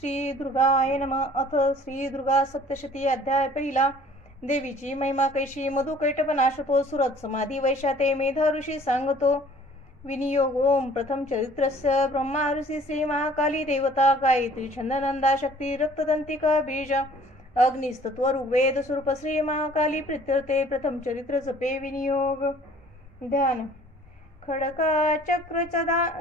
श्री दुर्गाय नमः. अथ श्री दुर्गा सप्तशती अध्याय पहिला. देवीची महिमा कैशी. मधु कैटपनाशतो सुरत समाधी वैशाते मेधा ऋषी सांगतो. विनियोग. ओम प्रथम चरित्रस्य ब्रह्मा ऋषी श्री महाकाली देवता गायत्री छंदनंदा शक्ती रक्तदंतिका बीज अग्निस्तत्व ऋग्वेद स्वरूप श्री महाकाली प्रीत्यर्थे. प्रथम चरित्र जपे. विनियोग. ध्यान. खडका चक्र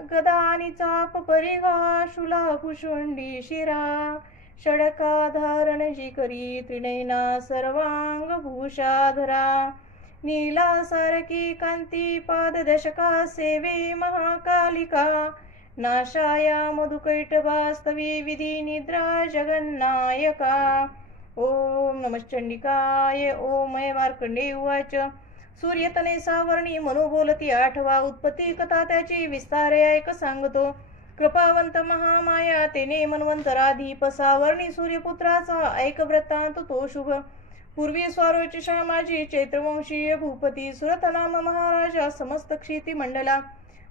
गदा आणि चाप परिघा शुला भुषुंडी शिरा षडका धारण जी करी त्रिनयना सर्वांग भूषाधरा नीला सारकी कांती पाददशका सेवे महाकालिका नाशाया मधुकैटभास्तवी विधी निद्रा जगन्नायका. ओम नमश्चंडिकाय. ओम मार्कंडेय उवाच. सूर्यतने सावर्णी मनो बोलती आठवा. उत्पत्ती कथा त्याची विस्तारे ऐक सांगतो. कृपावंत महामाया तेने मन्वंतराधीप सावर्णी सूर्यपुत्राचा ऐक वृत्तांत तो शुभ. पूर्वी स्वारोचिषा माझी चैत्रवंशीय भूपती सुरत नाम महाराजा समस्त क्षिती मंडला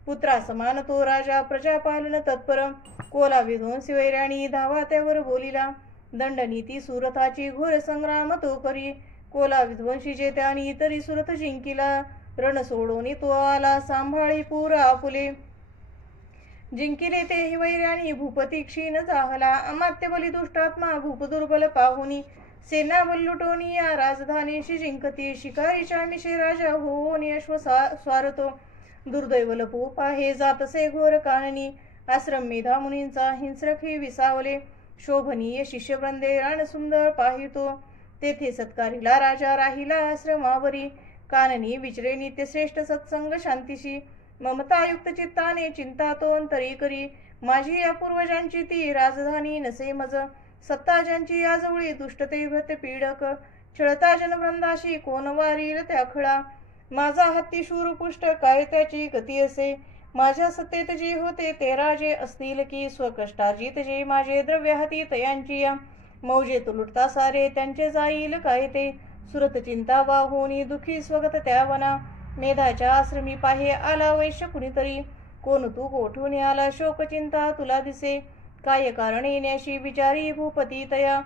पुत्रा समान तो राजा प्रजापालन तत्पर कोला विध्वंसी वैराणी धावा त्यावर बोलिला. दंडनीती सुरताची घोर संग्राम तो करी कोला विध्वंसी जेत्यानी तरी सुरत जिंकिला. रण सोडोनी तो आला सांभाळी पूर आपुले जिंकिले ते वैर्याणी भूपती क्षीण जाहला. अमात्य बली दुष्टात्मा भूप दुर्बल पाहुनी सेना बल्लुटोनी या राजधानीशी जिंकती शिकारीच्या मिशे राजा होऊनी अश्व स्वारतो. दुर्दैव लपू पाहे जातसे घोर काननी आश्रम मेधा मुनींचा हिंस्रखी विसावले. शोभनीय शिष्यवृंदे रान सुंदर पाहितो तेथे सत्कारीला राजा राहिला आश्रमावरी. काननी विचरे नित्यश्रेष्ठ सत्संग शांतीशी ममतायुक्त चित्ताने चिंता तो अंतरी करी. माझी या पूर्वजांची ती राजधानी नसे मज सत्ता ज्यांची याजवळी दुष्टते भ्रत पीडक छळता जनवृंदाशी कोण वारील त्या खळा. माझा हत्ती शूरपुष्ट काय त्याची गती असे. माझ्या सत्तेत जे होते ते राजे असतील की स्वकष्टार्जित जे माझे द्रव्य हाती तयांची या मौजे तो लुटता सारे त्यांचे जाईल काय ते. सुरत चिंता वाहोनी दुखी स्वगत त्या वना मेधाच्या आश्रमी पाहे आला वैश्य कुणीतरी. कोण तू कोठून आला शोक चिंता तुला दिसे काय कारण येण्याशी विचारी भूपती तया.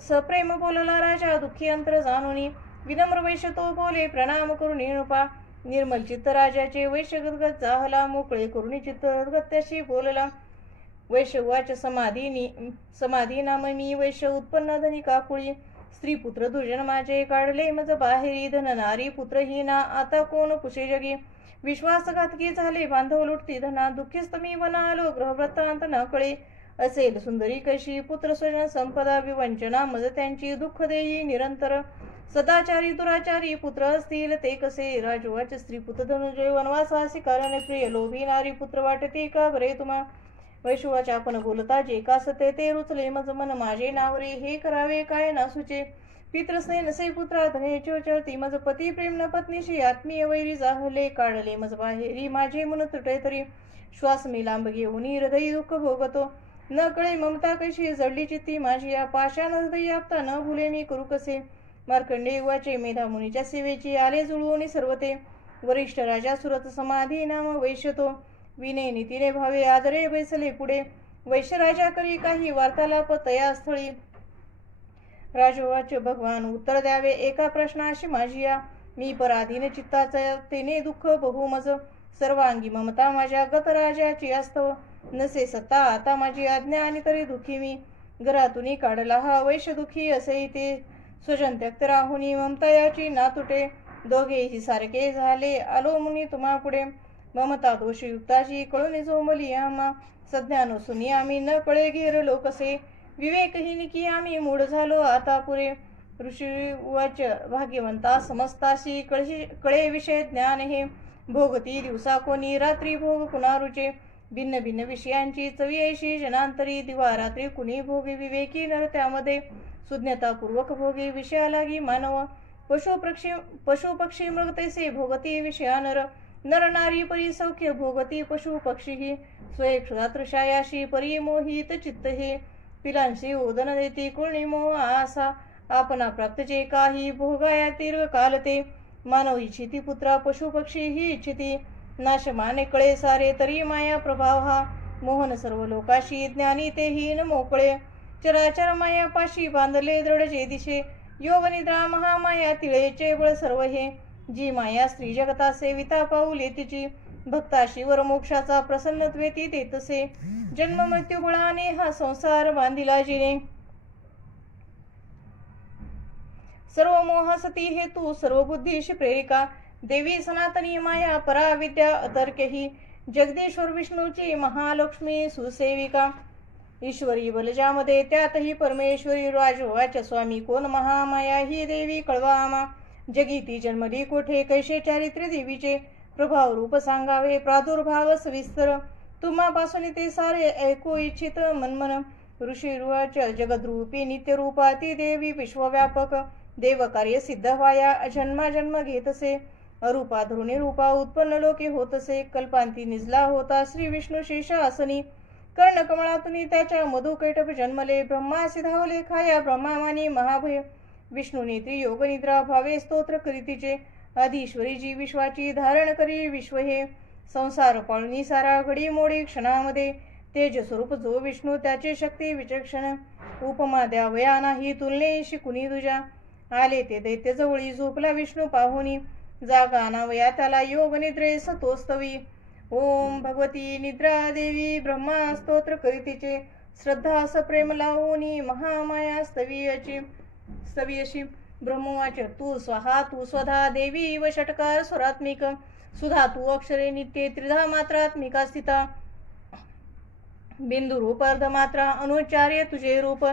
सप्रेम बोलला राजा दुःखी अंतर जाणूनी विनम्र वैश्य तो बोले प्रणाम करून नृपा. निर्मल चित्त राजाचे वैश्य गदगद जाहला मोकळे करुणी चित्त गत्याशी बोलला. वैश्य वाच समाधी नाम मी वैश्य उत्पन्न धनी काकुळी. स्त्री पुत्र दुर्जन माझे काढले मज बाहेरी धन नारी पुत्रहीना आता कोण पुषे जगी. विश्वासघातकी झाले बांधव लुटती धना दुःखीस्त मी वना आलो ग्रहवृत्तांत न कळे. असेल सुंदरी कशी पुत्र स्वजन संपदा विवंचना मज त्यांची दुःख देई निरंतर. सदाचारी दुराचारी पुत्र असतील ते कसे. राजवाच स्त्री पुत्र धनुजय वनवासासी कारण प्रिय लोभी नारी पुत्र वाटते का बरे तुम्हा. वैश्वाच्या आपण बोलता जे का सते ते रुचले मज मन माझे नावरे हे करावे काय ना सुचे. पितृस्ने नसे पुत्रा धने चळती मज पती प्रेम न पत्नीशी आत्मीय वैरी जाहले काढले मज बाहेरी माझे मन तुटे तरी. श्वास मी लांब घेऊन हृदय दुःख भोगतो न कळे ममता कशी जडली चित्ती माझी या पाषाण हृदय आपता न भुले मी करू कसे. मार्कंडेय उवाचे. मेधा मुनीच्या सेवेची आले जुळवून सर्वते वरिष्ठ राजा सुरत समाधी नाम वैश्यतो. विने नीतीने भावे आदरे बैसले पुढे वैश्य राजा करी काही वार्तालाप तया स्थळी. राजवाच. भगवान उत्तर द्यावे एका प्रश्नाशी माझी या. मी पराधीन चित्ताचा तेने दुःख बहु मज सर्वांगी ममता माझ्या गत राजाची अस्तव नसे सत्ता आता माझी आज्ञा आणि तरी दुखी मी. घरातून काढला हा वैश्य दुखी असे ते स्वजन त्यक्त राहुनी ममता याची ना तुटे. दोघेही सारखे झाले आलो मुनी तुम्हा पुढे. ममता दोषयुक्ताची कळून झोंबली आम्हा सध्या नसुनी आम्ही न कळे घेरलो कसे. विवेकहीन की आम्ही मूढ झालो आता पुरे. ऋषी उवाच. भाग्यवंता समस्ताशी कळे विषय ज्ञान हे भोगती दिवसा कोणी रात्री भोग कुणारुचे. भिन्न भिन्न विषयांची चवी जनांतरी दिवा रात्री कुणी भोगे विवेकी नर त्यामध्ये. सुज्ञतापूर्वक भोगे विषया लागी मानव पशु पक्षी मृग तैसे भोगती विषया नर. नर नारी परी सौख्य भोगती पशु पक्षी ही स्वयक्षात्रशायाशी परी मोहित चित्त हे. पिलांशी ओदन देती कुणी मोह आसा आपणा प्राप्त जे काही भोगाया दीर्घ कालते. मानव इच्छिती पुत्रा पशु पक्षी ही इच्छिती नाश माने कळे सारे तरी माया प्रभाव हा. मोहन सर्व लोकाशी ज्ञानी तेही न मोकळे चराचर माया पाशी बांधले दृढ जे दिशे योग निद्रा महामाया तिळेचे बळ सर्व हे जी माया स्त्री जगता सेविता पाऊले तिची भक्ताशी वर मोक्षाचा प्रसन्नत्वे ती देतसे जन्म मृत्यू बळाने हा संसार बांधिला जिने सर्व मोह सती हेतू सर्व बुद्धीशी प्रेरिका देवी सनातनी माया परा विद्या अतर्क ही जगदीश्वर विष्णूची महालक्ष्मी सुसेविका ईश्वरी बलजामध्ये त्यातही परमेश्वरी राजवाच स्वामी कोण महामाया ही देवी कळवा आमा जगीती जन्मली कोठे कैसे चारित्र्य देवीचे प्रभाव रूप सांगावे प्रादुर्भाव सविस्तर तुम्हापासून ते सारे ऐकू इच्छित मनमन ऋषी रुवाच जगद्रूपी नित्यरूपा ती देवी विश्वव्यापक देव कार्य सिद्ध व्हाया जन्माजन्म घेतसे अरूपा धरुणी रूपा उत्पन्न लोके होतसे कल्पांती निजला होता श्री विष्णू शेषासनी कर्णकमळातून त्याच्या मधुकैटभ जन्मले ब्रह्मासी धावले खाया ब्रह्मामानी महाभय विष्णूने त्रियोग निद्रा भावे स्तोत्र करीतीचे आधीश्वरी जी विश्वाची धारण करी विश्व हे संसार पाळणी सारा घडी मोडी क्षणामध्ये तेज स्वरूप जो विष्णू त्याची शक्ती विचक्षण उपमा द्यावया नाही तुलनेशी कुणी तुझ्या आले ते दैत्य जवळी झोपला विष्णू पाहुनी जागा नावया त्याला योग निद्रे सतोस्तवी ओम भगवती निद्रा देवी ब्रह्मा स्तोत्र करीतीचे श्रद्धा सप्रेम लावूनी महामाया स्तवीयशी ब्रह्मवाच तू स्वाहा तू स्वधा देवी व षटकार स्वरात्मिक सुधा तू अक्षरे नित्ये त्रिधा मात्रात्मिका स्थिता बिंदू रूप अर्धमात्रा अनुचार्य तुझे रूप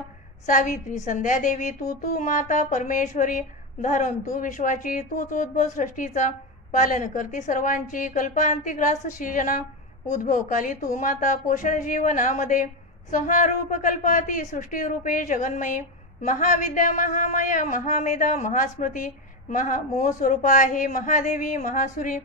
सावित्री संध्या देवी तू तू माता परमेश्वरी धारण तू विश्वाची तूच उद्भव सृष्टीचा पालन करती सर्वांची कल्पांती ग्रास सृजना उद्भव काली तू माता पोषण जीवनामध्ये संहारूप कल्पाती सृष्टी रूपे जगन्मयी महाविद्या महामाया महामेधा महास्मृती महामोह स्वरूप आहे महादेवी महासुरी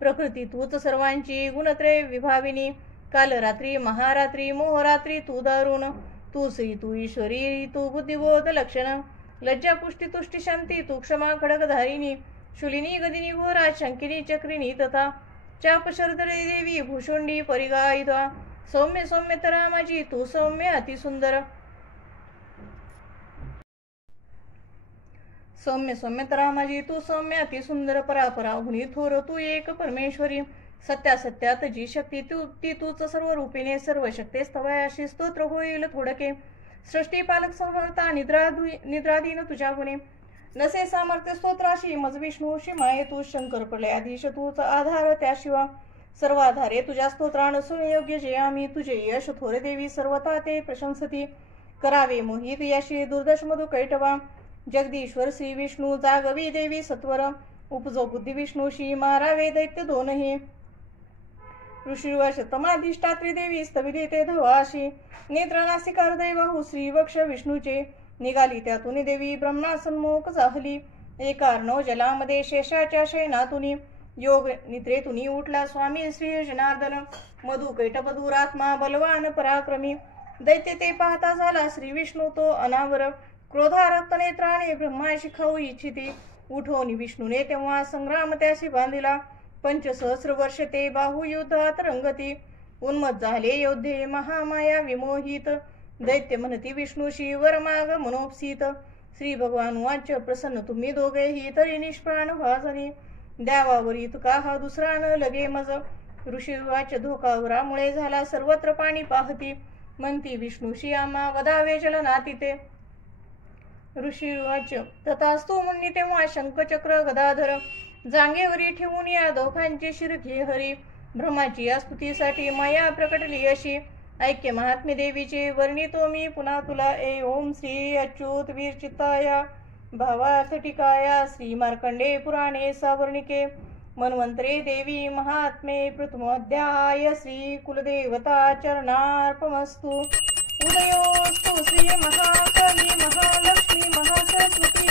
प्रकृती तूच सर्वांची गुणत्रय विभाविनी काल रात्री महारात्री मोहरात्री तू दारुण तू श्री तू ईश्वरी तू बुद्धिबोध लक्षण लज्जा पुष्टी तुष्टी शांती तू क्षमा खडगधारिणी शुलिनी गदिनी घोरा शंकिनी चक्रिणी तथा चाप शरदरे देवी भूषुंडी परिगायुधा सौम्य सौम्य तरा माझी तू सौम्य अतिसुंदर सौम्य सौम्य तरा माझी तू सौम्य अतिसुंदर परापरा हुनी थोर तू एक परमेश्वरी सत्या सत्यात जी शक्ती ती तूच सर्व रूपिणे सर्व शक्ती स्तवयाशी स्तोत्र होईल थोडके सृष्टी पालक संहर्ता निद्राधीन तुझ्या गुणे नसे सामर्थ्य स्तोत्राशी मज विष्णूशी माये तू शंकर प्रलयाधीश तूच आधार त्याशिवा सर्व आधारे तुझ्या स्तोत्रान सुयोग्य जे आम्ही तुझे यश थोर देवी सर्वता ते प्रशंसती करावे मोहित याशी दुर्दश मधु कैटवा जगदीश्वर श्री विष्णू जागवी देवी सत्वर उपजो बुद्धी विष्णूशी मारावे दैत्य दोनही ऋषीवाश तमाधिष्ठात्री देवी स्तविली ते धवाशी नेत्रनासिकार दैवाहू श्री वक्ष विष्णूचे निघाली त्यातून देवी ब्रह्मा सन्मुख जाहली एकार्णव जलामध्ये शेषाच्या शयनातुनी योग निद्रेतुनी उठला स्वामी श्री जनार्दन मधु कैटपदुरात्मा बलवान पराक्रमी दैत्य ते पाहता झाला श्री विष्णू तो अनावर क्रोधारक्त नेत्राने ब्रह्माशी खाऊ इच्छिती उठवून विष्णूने तेव्हा संग्राम त्याशी बांधिला 500 वर्ष ते बाहुयुद्धात रंगती उन्मत झाले योद्धे महामाया विमोहित दैत्य म्हणती विष्णूशी वरमाग मनोपसित श्री भगवान वाच प्रसन्न तुम्ही दोघेही तरी निष्प्राण भाजनी द्यावावरी तुका हा दुसरा न लगे मज ऋषी वाच धोकावरामुळे झाला सर्वत्र पाणी पाहती म्हणती विष्णूशी आम्हा वदावे जलनातीते ऋषी वाच तथास्तु मुनी तेव्हा शंखचक्र गदाधर जांगेवरी ठेवून या दोघांचे शिर घे हरी ब्रह्माची या स्तुतीसाठी माया प्रकटली अशी ऐक्य महात्म्य देवीचे वर्णितो मी पुन्हा तुला ए ओम श्री अच्युत वीर चित्ताया भावार्थ टिकाया श्री मार्कंडे पुराणे सावर्णिके मन्वंतरे देवी महात्मे प्रथमोध्याय श्री कुलदेवता चरणार्पणमस्तु उदयोस्तु श्री महाकाली महालक्ष्मी महासरस्वती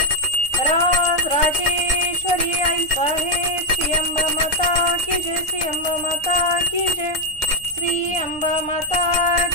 राजेश्वरी आई साहेब श्री अंबा माता की जय श्री अंबा माता की जय श्री अंबा माता